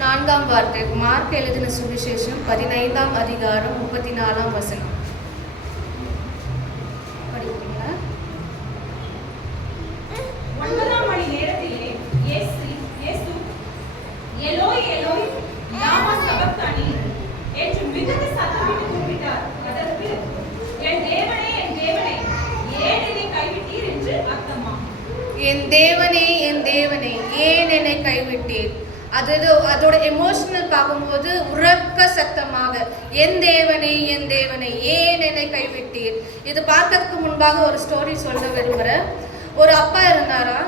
நான்காம் வார்த்தை மார்க் எழுதின சுவிசேஷம் 15ஆம் அதிகாரம் 34ஆம் வசனம். படிக்கிறீங்களா? 9ஆம் மணி நேரத்திலே இயேசு எலோய் எலோய் லாமா சபக்தானி என்று மிகுந்த சத்தமிட்டு கூப்பிட்டார். அதற்கு என் தேவனே ஏன் என்னை கைவிட்டீர் என்று அர்த்தமா. என் தேவனே ஏன் என்னை கைவிட்டீர். அதோட எமோஷனல் பார்க்கும்போது உறக்க சத்தமாக என் தேவனை ஏன் என்னை கைவிட்டீர். இது பார்க்கறதுக்கு முன்பாக ஒரு ஸ்டோரி சொல்ல விரும்புகிறேன். ஒரு அப்பா இருந்தாரா.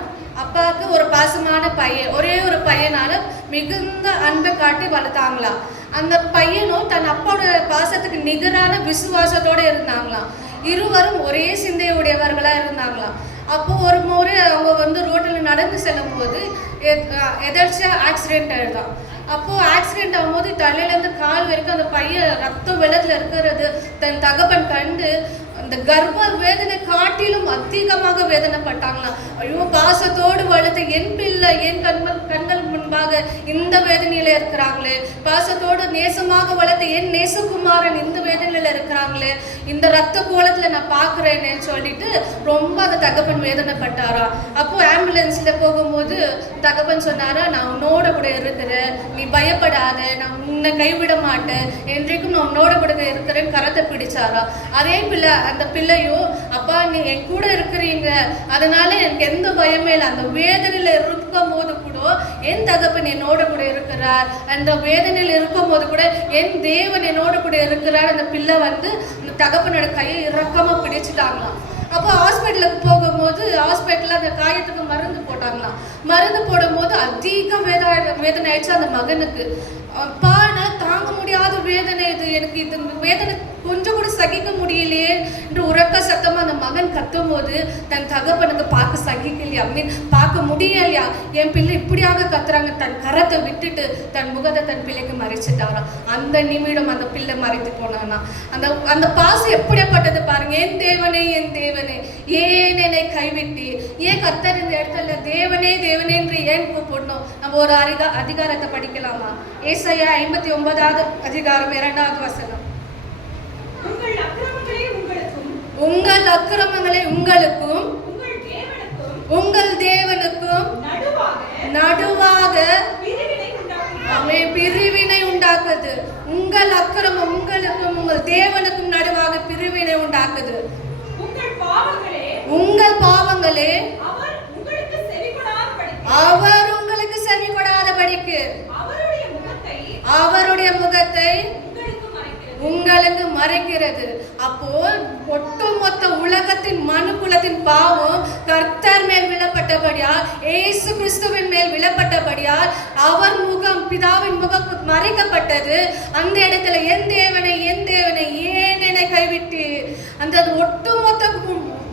அப்பாவுக்கு ஒரு பாசமான பையன், ஒரே ஒரு பையனால மிகுந்த அன்பை காட்டி வளர்த்தாங்களாம். அந்த பையனும் தன் அப்பாவோட பாசத்துக்கு நிகரான விசுவாசத்தோடு இருந்தாங்களாம். இருவரும் ஒரே சிந்தையுடையவர்களாக இருந்தாங்களாம். அப்போ ஒரு முறை அவங்க ரோட்டில் நடந்து செல்லும் போது எதர்ச்சியா ஆக்சிடென்ட் ஆயிடுதான். அப்போது ஆக்சிடென்ட் ஆகும்போது தலையிலேருந்து கால் வரைக்கும் அந்த பையன் ரத்த வெள்ளத்தில் இருக்கிறது தன் தகப்பன் கண்டு அந்த கர்ப்ப வேதனை காட்டிலும் அதிகமாக வேதனைப்பட்டாங்களாம். ஐயோ, பாசத்தோடு வளர்த்த என் பிள்ளை என் கண்கள் முன்பாக இந்த வேதனையில இருக்கிறாங்களே, பாசத்தோடு நேசமாக வளர்த்த என் நேசகுமாரன் இந்த வேதனையில இருக்கிறாங்களே, இந்த ரத்த கோலத்துல நான் பாக்குறேன்னு சொல்லிட்டு ரொம்ப அந்த தகப்பன் வேதனைப்பட்டாரா. அப்போ ஆம்புலன்ஸ்ல போகும்போது தகப்பன் சொன்னாரா, நான் உன்னோட கூட இருக்கிறேன், நீ பயப்படாத, நான் உன்னை கைவிட மாட்டேன், என்றைக்கும் நான் உன்னோட கூட இருக்கிறேன்னு கரத்தை பிடிச்சாரா. அதே பிள்ளை அந்த பிள்ளையும், அப்பா நீ என் கூட இருக்கிறீங்க, அதனால எனக்கு எந்த பயமே இல்லை, அந்த வேதனையில இருக்கும் போது கூட என் தகப்பன் என்னோட கூட இருக்கிறார், அந்த வேதனையில் இருக்கும் போது கூட என் தேவன் என்னோட கூட இருக்கிறார். அந்த பிள்ளை அந்த தகப்பனோட கையை இறக்கமா பிடிச்சிட்டாங்களாம். அப்போ ஹாஸ்பிட்டலுக்கு போகும்போது ஹாஸ்பிட்டலில் அந்த காயத்துக்கு மருந்து போட்டாங்களாம். மருந்து போடும்போது அதிக வேதனை ஆயிடுச்சு அந்த மகனுக்கு. நான் தாங்க முடியாத வேதனை இது, எனக்கு இது வேதனை கொஞ்சம் கூட சகிக்க முடியலையே என்று உறக்க சத்தமாக அந்த மகன் கத்தும் போது தன் தகப்பனுக்கு பார்க்க சகிக்கலையா, பார்க்க முடியலையா, என் பிள்ளை இப்படியாக கத்துறாங்க, தன் கரத்தை விட்டுட்டு தன் முகத்தை தன் பிள்ளைக்கு மறைச்சிட்டாராம். அந்த நிமிடம் அந்த பிள்ளை மறைத்து போனானா. அந்த பாசம் எப்படியாப்பட்டது பாருங்க. என் தேவனே ஏன் என்னை கைவிட்டு, ஏன் கர்த்தர் இந்த இடத்துல தேவனே என்று ஏன் கூப்பிடணும். நம்ம ஒரு அதிகாரத்தை படிக்கலாமா? ஏசாயா 59ஆவது அதிகாரம் 2வது வசனம். உங்கள் அக்கிரமங்களை உங்களுக்கும் உங்கள் தேவனுக்கும் நடுவாக பிரிவினை உண்டாக்குது. உங்கள் அக்கிரமம் உங்களுக்கும் உங்கள் தேவனுக்கும் நடுவாக பிரிவினை உண்டாக்குது. உங்கள் பாவங்களே அவர் உங்களுக்கு செவி கொடாதபடிக்கு அவருடைய முகத்தை உங்களுக்கு மறைக்கிறது. அப்போ ஒட்டுமொத்த உலகத்தின் மனுக்குலத்தின் பாவம் கர்த்தர் மேல் விழப்பட்டபடியால், இயேசு கிறிஸ்துவின் மேல் விழப்பட்டபடியால் அவர் முகம், பிதாவின் முகம் மறைக்கப்பட்டது. அந்த இடத்துல என் தேவனை ஏன் என்னை கைவிட்டு, அந்த ஒட்டுமொத்த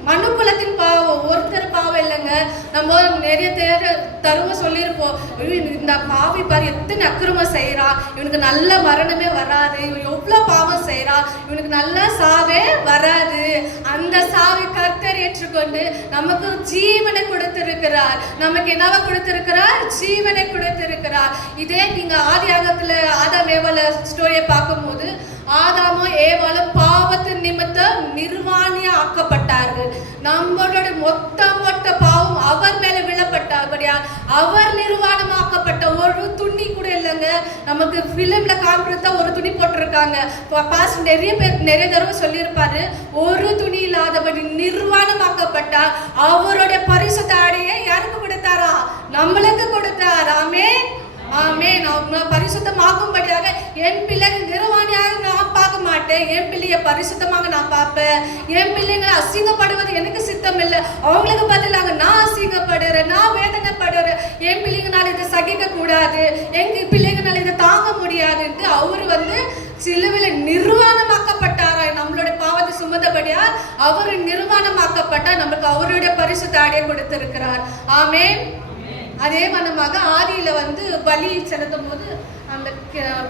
மனுக்குலத்தின் பாவம், ஒருத்தர் பாவம் இல்லைங்க. நம்ம நிறைய தருவ சொல்லியிருப்போம், இந்த பாவி பாரு எத்தனை அக்கிரமம் செய்யறான், இவனுக்கு நல்ல மரணமே வராது, இவன் எவ்வளோ பாவம் செய்யறான், இவனுக்கு நல்ல சாவே வராது. அந்த சாவை கர்த்தர் ஏற்றுக்கொண்டு நமக்கு ஜீவனை கொடுத்திருக்கிறார். நமக்கு என்னவா கொடுத்திருக்கிறார்? ஜீவனை கொடுத்திருக்கிறார். இதே நீங்க ஆதியாகத்துல ஆதாம் ஏவாள ஸ்டோரியை பார்க்கும்போது, ஆதாமும் ஏவாளும் பாவத்தின் நிமித்தம் நிர்வாணியா ஆக்கப்பட்டார்கள். நம்மளோட மொத்த பாவம் அவர் மேல விழப்பட்டபடியா அவர் நிர்வாணமாக்கப்பட்ட ஒரு துணி கூட இல்லைங்க. நமக்கு பிலிம்ல காண்பிடுத்தா ஒரு துணி போட்டிருக்காங்க. பாஸ் நிறைய தடவை சொல்லியிருப்பாரு, ஒரு துணி இல்லாதபடி நிர்வாணமாக்கப்பட்டார். அவருடைய பரிசுத்த ஆடையை யாருக்கு கொடுத்தாரா? நம்மளுக்கு கொடுத்தார். ஆமே. நான் பரிசுத்தமாகும்படியாக என் பிள்ளைகள் நிர்வாணியாக நான் பார்க்க மாட்டேன், என் பிள்ளைய பரிசுத்தமாக நான் பார்ப்பேன். என் பிள்ளைங்களை அசிங்கப்படுவது எனக்கு சித்தம் இல்லை, அவங்களுக்கு பதிலாக நான் அசிங்கப்படுறேன், நான் வேதனைப்படுறேன். என் பிள்ளைங்கனால இதை சகிக்க கூடாது, எங்க பிள்ளைங்கனால இதை தாங்க முடியாதுன்ட்டு அவரு சிலுவையில் நிர்வாணமாக்கப்பட்டாரா. நம்மளுடைய பாவத்தை சுமந்தபடியால் அவர் நிர்வாணமாக்கப்பட்டார். நம்மளுக்கு அவருடைய பரிசுத்த ஆடையை கொடுத்திருக்கிறார். ஆமே. அதே மனமாக ஆதியில பலி செலுத்தும் போது அந்த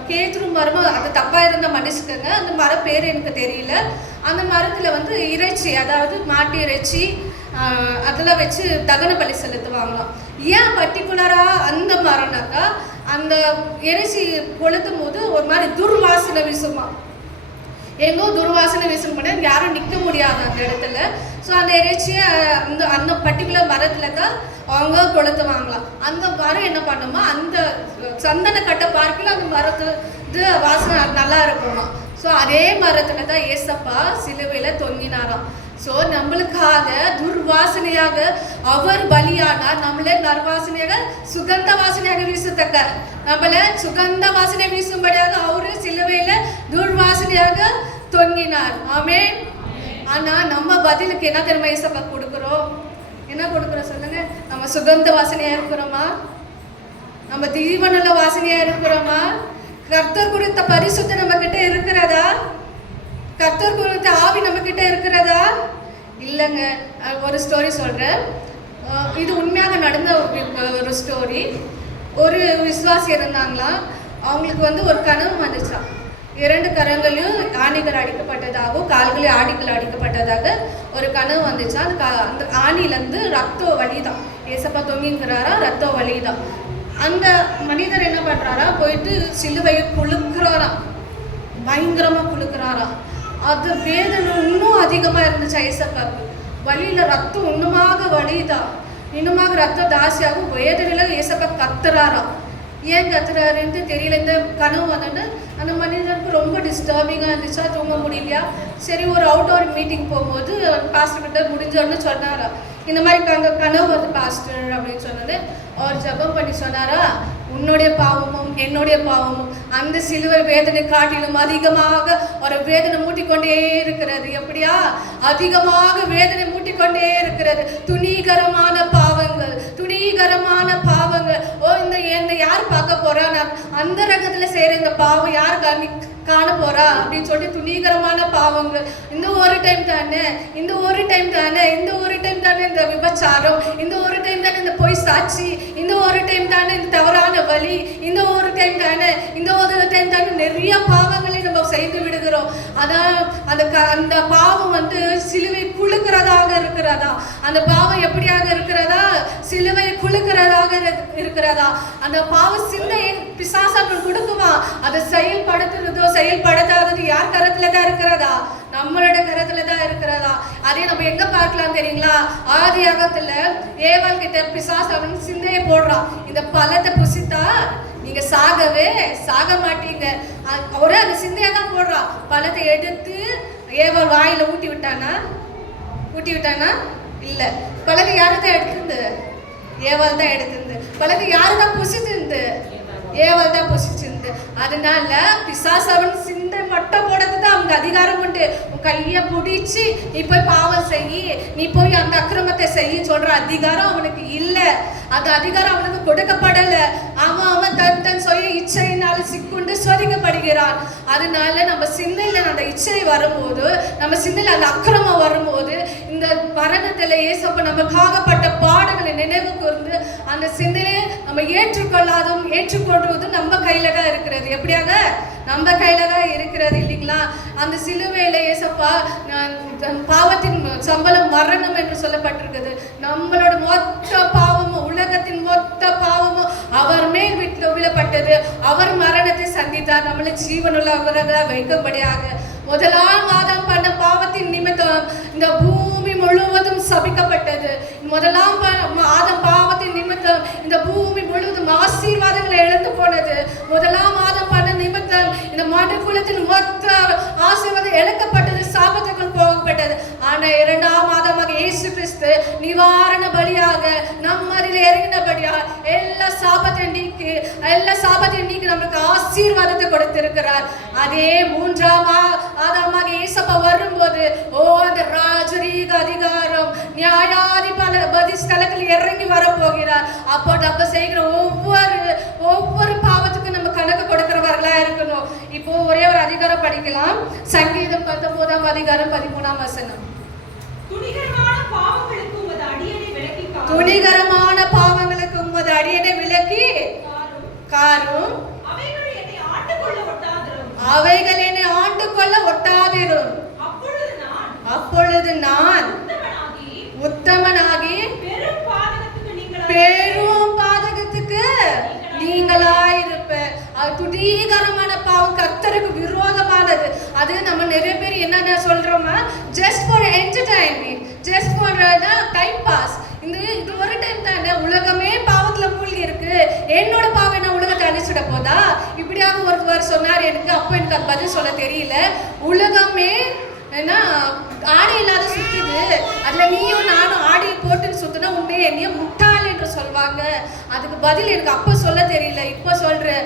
கேத்ரு மரம், அது தப்பா இருந்த மனுஷங்க, அந்த மரம் பேர் எனக்கு தெரியல. அந்த மரத்துல இறைச்சி, அதாவது மாட்டு இறைச்சி அதில் வச்சு தகன பலி செலுத்துவாங்களாம். ஏன் பர்டிகுலரா அந்த மரம்னாக்கா, அந்த இறைச்சி கொளுத்தும் போது ஒரு மாதிரி துர்வாசனை வீசுமா. எங்கோ துர்வாசனை வீசணும் பண்ண யாரும் நிற்க முடியாது அந்த இடத்துல. ஸோ அந்த இறைச்சியை அந்த அந்த பர்டிகுலர் மரத்தில் தான் அவங்க கொளுத்துவாங்களாம். அந்த மரம் என்ன பண்ணுமா, அந்த சந்தன கட்டை பார்க்கல அந்த மரத்து இது வாசனை நல்லா இருக்குமா. ஸோ அதே மரத்தில் தான் ஏசப்பா சிலுவையில் தொங்கினாராம். ஸோ நம்மளுக்காக துர்வாசனையாக அவர் பலியானார், நம்மளே நர்வாசனையாக சுகந்த வாசனையாக வீசத்தக்க நம்மள சுகந்த வாசனை வீசும்படியாக அவரு சிலுவையில் துர்வாசனையாக தொங்கினார். ஆமென். ஆனா நம்ம பதிலுக்கு என்ன தெரியுமா ஏசப்பா கொடுக்குறோம்? என்ன கொடுக்குறோம் சொல்லுங்க? நம்ம சுகந்த வாசனையா இருக்கிறோமா? நம்ம ஜீவனுள்ள வாசனையா இருக்கிறோமா? கர்த்தர் குறித்த பரிசுத்தம் நம்ம கிட்ட இருக்கிறதா? கர்த்தர் குறித்த ஆவி நம்ம கிட்ட இருக்கிறதா? இல்லைங்க. ஒரு ஸ்டோரி சொல்றேன். இது உண்மையாக நடந்த ஒரு ஸ்டோரி. ஒரு விசுவாசி இருந்தாங்களாம். அவங்களுக்கு ஒரு கனவு வந்துச்சான். 2 கரங்களையும் ஆணிகள் அடிக்கப்பட்டதாகவும் கால்களையும் ஆணிகள் அடிக்கப்பட்டதாக ஒரு கனவு வந்துச்சா. அந்த ஆணிலேருந்து ரத்தம் வலிதான். ஏசப்பா தொங்கிங்கிறாரா, ரத்தம் வலிதான். அந்த மனிதர் என்ன பண்றாரா, போயிட்டு சிலுவையை குலுக்குறாராம், பயங்கரமா குலுக்குறாராம். அது வேதனை இன்னும் அதிகமா இருந்துச்சா ஏசப்பாவுக்கு. வலியில ரத்தம் இன்னுமாக வலிதான், இன்னுமாக ரத்தம் தாசியாகும். வேதனையில ஏசப்பா கத்துறாராம். ஏன் கத்துறாருன்ட்டு தெரியல. இந்த கனவு வந்தோன்னு அந்த மனிதனுக்கு ரொம்ப டிஸ்டர்பிங்காக இருந்துச்சா, தூங்க முடியலையா. சரி, ஒரு அவுட்டோர் மீட்டிங் போகும்போது பாஸ்டர் கிட்ட முடிஞ்சோன்னு சொன்னாரா, இந்த மாதிரி கனவு வருது பாஸ்டர் அப்படின்னு சொன்னது. அவர் ஜெபம் பண்ணி சொன்னாரா, உன்னுடைய பாவமும் என்னுடைய பாவமும் அந்த சிலுவை வேதனை காட்டிலும் அதிகமாக ஒரு வேதனை மூட்டிக்கொண்டே இருக்கிறது. எப்படியா? அதிகமாக வேதனை மூட்டிக்கொண்டே இருக்கிறது. துணிகரமான பாவங்கள், துணிகரமான பாவங்கள். இந்த யார் பார்க்க போறா? அந்த ரகத்துல செய்யற இந்த பாவம் யார் காண போறா அப்படின்னு சொல்லி துணிகரமான பாவங்கள். இந்த ஒரு டைம் தானே, இந்த ஒரு டைம் தானே, இந்த ஒரு டைம் தானே இந்த விபச்சாரம், இந்த ஒரு டைம் தானே இந்த பொய் சாட்சி, இந்த ஒரு டைம் தானே இந்த தவறான வழி, இந்த ஒரு டைம் தானே, இந்த ஒரு டைம் தானே நிறைய பாவங்களை நம்ம செய்து விடுகிறோம். அதான் அந்த பாவம் சிலுவை குலுக்கிறதாக இருக்கிறதா? அந்த பாவம் எப்படியாக இருக்கிறதா? சிலுவை குலுக்கிறதாக இருக்கிறதா? அந்த பாவ சிந்தையை பிசாசாக்கள் கொடுக்குமா? அதை செயல்படுத்துறதோ செயல்படுத்தாதது யார் கரத்துல தான் இருக்கிறதா? நம்மளோட கரத்துல தான் இருக்கிறதா? அதே நம்ம எங்க பார்க்கலாம் தெரியுங்களா? ஆதியாகத்துல ஏவாள் கிட்ட பிசாசாவின் சிந்தையை போடுறான், இந்த பழத்தை புசித்தா நீங்க சாக மாட்டீங்க. அவரே அந்த சிந்தையா தான் போடுறான். பழத்தை எடுத்து ஏவாள் வாயில ஊட்டி விட்டானா? இல்ல. பழத்தை யாரு தான் எடுத்திருந்து? ஏவாள் தான் எடுத்திருந்து. பழத்தை யாரு தான் புசிச்சிருந்து? ஏவாள் தான் புசிச்சிருந்து. அதனால பிசாசவன் சிந்தை மட்டும் போடுறது தான் அவங்க அதிகாரம் உண்டு. உன் கையை பிடிச்சி நீ போய் பாவம் செய்யி, நீ போய் அந்த அக்கிரமத்தை செய்ய சொல்ற அதிகாரம் அவனுக்கு இல்லை. அந்த அதிகாரம் அவனுக்கு கொடுக்கப்படலை. அவன் தன் சுய இச்சையினால சிக்குண்டு சோதிக்கப்படுகிறான். அதனால நம்ம சிந்தையில அந்த இச்சை வரும்போது, நம்ம சிந்தையில அந்த அக்கிரமம் வரும்போது, இந்த மரணத்துல ஏசப்ப நமக்காகப்பட்ட பாடுகளை நினைவு கூர்ந்து அந்த சிந்தையை நம்ம ஏற்றுக்கொள்வது நம்ம கையில தான் இருக்கிறது. எப்படியாக? நம்ம கையில தான் இருக்கிறது இல்லைங்களா? அந்த சிலுவையில ஏசப்பா பாவத்தின் சம்பளம் மரணம் என்று சொல்லப்பட்டிருக்குது. நம்மளோட மொத்த பாவமும், உலகத்தின் மொத்த பாவமும் அவர் மேல் விழப்பட்டது. அவர் மரணத்தை சந்தித்தார், நம்மளை ஜீவனுள்ளவராக வைக்கும்படியாக. முதலாம் ஆதாம் பண்ண பாவத்தின் நிமித்தம் இந்த பூமி முழுவதும் சபிக்கப்பட்டது. முதலாம் ஆதாம் பாவத்தின் நிமித்தம் இந்த பூமி முழுவதும் ஆசீர்வாதங்களை இழந்து போனது. முதலாம் ஆதாம் பண்ண நிமித்தம் இந்த மனுக்குலத்தின் மொத்த ஆசீர்வாதம் இழக்கப்பட்டது, சாபத்துக்குள் போகப்பட்டது. ஆனா 2ஆம் ஆதாமாக இயேசு கிறிஸ்து நிவாரண பலியாக நம்மதில் இறங்கினபடியாக எல்லா சாபத்தையும் நீக்கி நமக்கு ஆசீர்வாதத்தை கொடுத்திருக்கிறார். அதே 3ஆம் ஆதாமாக இயேசப்பா வரும்போது அந்த ராஜரீக அதிகாரம் நியாயாதிபதி ஸ்தலத்தில் இறங்கி வரப்போகிறார். அப்போ நம்ம செய்கிற ஒவ்வொரு பாவத்துக்கும் நம்ம கணக்கு கொடுக்கிறவர்களா இருக்கணும். இப்போ ஒரே ஒரு அதிகாரம் படிக்கலாம். சங்கீதம் 19ஆம் அதிகாரம் 13ஆம் வசனம். துணிகரமான பாவங்களுக்கு உமது அடியனை விலக்கி காரும் அவைகள் என்னை ஆண்டு கொள்ள ஒட்டாதிரும். அப்பொழுது நான் உத்தமனாகி பெரும் பாதகத்துக்கு நீங்களாய் துணிகரமான பாவம் கர்த்தருக்கு விரோதமானது. அது நம்ம நிறைய பேர் என்னென்ன சொல்றோமா, just for entertainment, just for time pass. இது ஒரு டைம் தானே, உலகமே பாவத்துல மூழ்கி இருக்கு, என்னோட பாவம் என்ன உலகத்தை அழிச்சிட போதா? இப்படியாக ஒருவர் சொன்னார் எனக்கு. அப்போ எனக்கு அது பதில் சொல்ல தெரியல. உலகமே ஏன்னா ஆடை இல்லாத சுத்துது, அதுல நீயும் நானும் ஆடையை போட்டுன்னு சுத்தினா உண்மையே என்னைய முட்டாள் என்று சொல்வாங்க. அதுக்கு பதில் எனக்கு அப்ப சொல்ல தெரியல, இப்ப சொல்றேன்.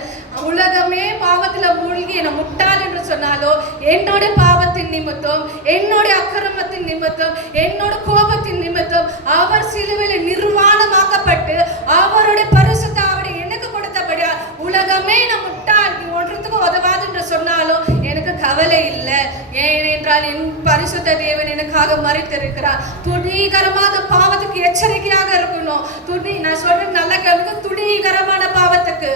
உலகமே பாவத்துல மூழ்கி என்ன முட்டாள் என்று சொன்னாலோ, என்னோட பாவத்தின் நிமித்தம், என்னோட அக்கிரமத்தின் நிமித்தம், என்னோட கோபத்தின் நிமித்தம் அவர் சிலுவையில் நிர்வாணமாக்கப்பட்டு அவருடைய பரிசுத்த அவரை எனக்கு கொடுத்தபடியா உலகமே நான் முட்டாள், நீ ஒன்றத்துக்கும் உதவாது என்று சொன்னாலும் எனக்கு கவலை இல்லை. ஏனென்றால் என் பரிசுத்த தேவன் எனக்காக மறித்திருக்கிறார். துணிகரமான பாவத்துக்கு எச்சரிக்கையாக இருக்கணும். நான் சொல்றேன் நல்ல கேளுங்க, துணிகரமான பாவத்துக்கு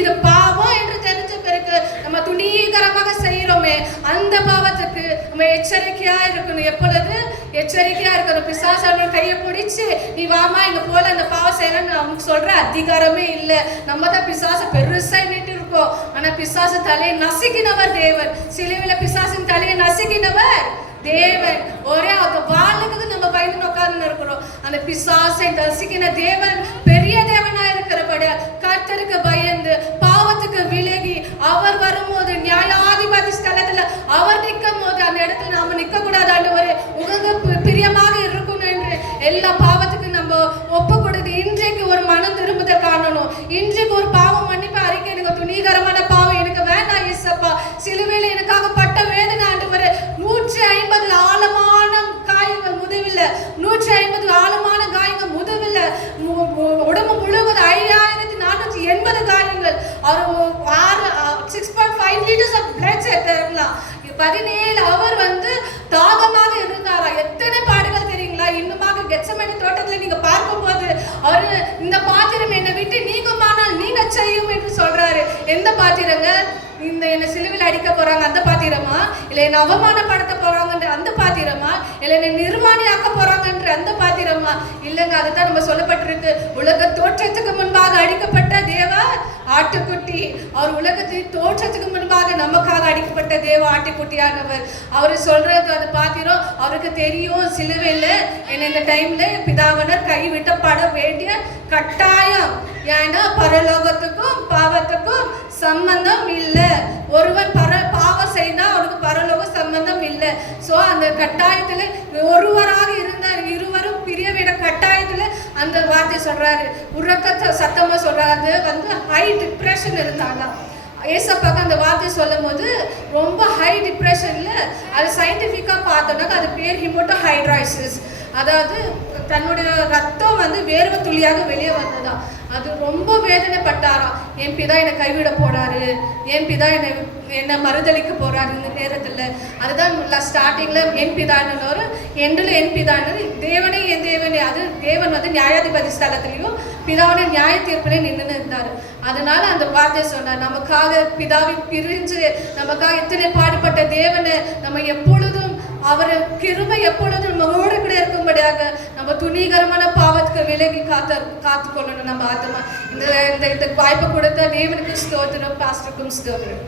இது பாவம் என்று தெரிஞ்ச பிறகு நம்ம துணிகரமாக செய்யறோமே அந்த பாவத்துக்கு நம்ம எச்சரிக்கையா இருக்கணும். எப்பொழுது எச்சரிக்கையா இருக்கணும். பிசாசு கையை பிடிச்சு நீ வாமா இங்க போல அந்த பாவம் செய்யறேன்னு அவனுக்கு சொல்ற அதிகாரமே இல்லை. நம்ம தான் பிசாசு பெருசா நிட்டு இருக்கோம். ஆனா பிசாசு தலையை நசுக்கினவர் தேவன். சிலுவையில பிசாசின் தலையை நசுக்கினவர் தேவன். ஒரே வாழ்க்கைக்கு நம்ம பயந்து உட்கார்ந்து இருக்கிறோம். அந்த பிசாசை நசுக்கின தேவன் பெரிய தேவனா இருக்கிறபடியா கர்த்தருக்கு பயந்து பாவத்துக்கு விலகி அவர் வரும்போது நியாயாதிபதி ஸ்தலத்துல அவர் நிற்கும் போது அந்த இடத்துல நாம நிற்க கூடாது. ஆண்டவரே உங்க பிரியமாக இருக்கணும் என்று எல்லா பாவத்துக்கு நம்ம ஒப்பு கொடுத்து இன்றைக்கு ஒரு மனம் திரும்புதல் காணணும். இன்றைக்கு ஒரு பாவம் மன்னிப்பு அறிக்கை, எனக்கு துணிகரமான பாவம் எனக்கு வேண்டாம் இயேசப்பா, சிலுவையில எனக்காக பட்ட வேதனை ஆண்டவரே, 150 ஆழமான காயங்கள் முதுவில்லை, 150 ஆழமான காயங்கள் முதுவில்லை, உடம்பு முழுவதும் 5480 காயங்கள், 6.5 liters of blood சேர்த்திருக்கலாம். 17 அவர் தாகமாக இருந்தாரா. எத்தனை பாடுகள் தெரியுங்களா? இன்னுமாக கெத்செமனே தோட்டத்துல நீங்க பார்க்கும்போது அவரு இந்த பாத்திரம் என்னை விட்டு நீங்குமானால் நீங்க செய்யும் என்று சொல்றாரு. எந்த பாத்திரங்க? இந்த என்ன சிலுவையில் அடிக்க போறாங்க அந்த பாத்திரமா, இல்லை என்ன அவமானப்படுத்த போறாங்கன்ற அந்த பாத்திரமா, இல்லை என்ன நிர்வாணியாக்க போறாங்கன்ற அந்த பாத்திரமா? இல்லைங்க, அதுதான் நம்ம சொல்லப்பட்டிருக்கு. உலக தோற்றத்துக்கு முன்பாக அடிக்கப்பட்ட தேவ ஆட்டுக்குட்டி. அவர் உலகத்தின் தோற்றத்துக்கு முன்பாக நமக்காக அடிக்கப்பட்ட தேவ ஆட்டுக்குட்டியானவர். அவரு சொல்றது அது பாத்திரம் அவருக்கு தெரியும். சிலுவையில் என்ன இந்த டைம்ல பிதாவனர் கைவிட்டப்பட வேண்டிய கட்டாயம். ஏன்னா பரலோகத்துக்கும் பாவத்துக்கும் சம்பந்தம் இல்லை. ஒருவன் பாவம் செய்தா அவனுக்கு பரலோக சம்பந்தம் இல்லை. சோ அந்த கட்டாயத்துல ஒருவராக இருந்தார், இருவரும் பிரிய வேண்டிய கட்டாயத்துல அந்த வார்த்தை சொல்றாரு. உறக்க சத்தமா சொல்றாரு. ஹை டிப்ரெஷன் இருந்தாங்க. ஏசப்பாக்கு அந்த வார்த்தை சொல்லும் போது ரொம்ப ஹை டிப்ரெஷன்ல, அது சயின்டிஃபிக்கா பார்த்தோம்னா அது பேர் ஹீமோட்டோஹைட்ரைசிஸ். அதாவது தன்னுடைய ரத்தம் வேர்வை துளியாக வெளியே வந்ததா. அது ரொம்ப வேதனைப்பட்டாராம். என் பிதா என்னை கைவிட போறாரு, என் பிதா என்னை மறுதளிக்க போறாரு இந்த நேரத்துல. அதுதான் ஸ்டார்டிங்ல என் பிதான்னு எண்டில் என் பிதான்னு தேவனே என் தேவனே. அது தேவன் நியாயாதிபதி ஸ்தலத்திலையும் பிதாவுடைய நியாய தீர்ப்பிலே நின்று இருந்தாரு. அதனால அந்த வார்த்தை சொன்னார், நமக்காக பிதாவை பிரிஞ்சு நமக்காக எத்தனை பாடுபட்ட தேவனை நம்ம எப்பொழுதும் அவர் கிருபை எப்பொழுதும் நம்மளோடு கூட இருக்கும்படியாக நம்ம துணிகரமான பாவத்துக்கு விலகி காத்துக்கொள்ளணும் நம்ம ஆத்மா. இந்த வாய்ப்பு கொடுத்த தேவனுக்கு ஸ்தோத்திரம், பாஸ்டருக்கும் ஸ்தோத்திரம்.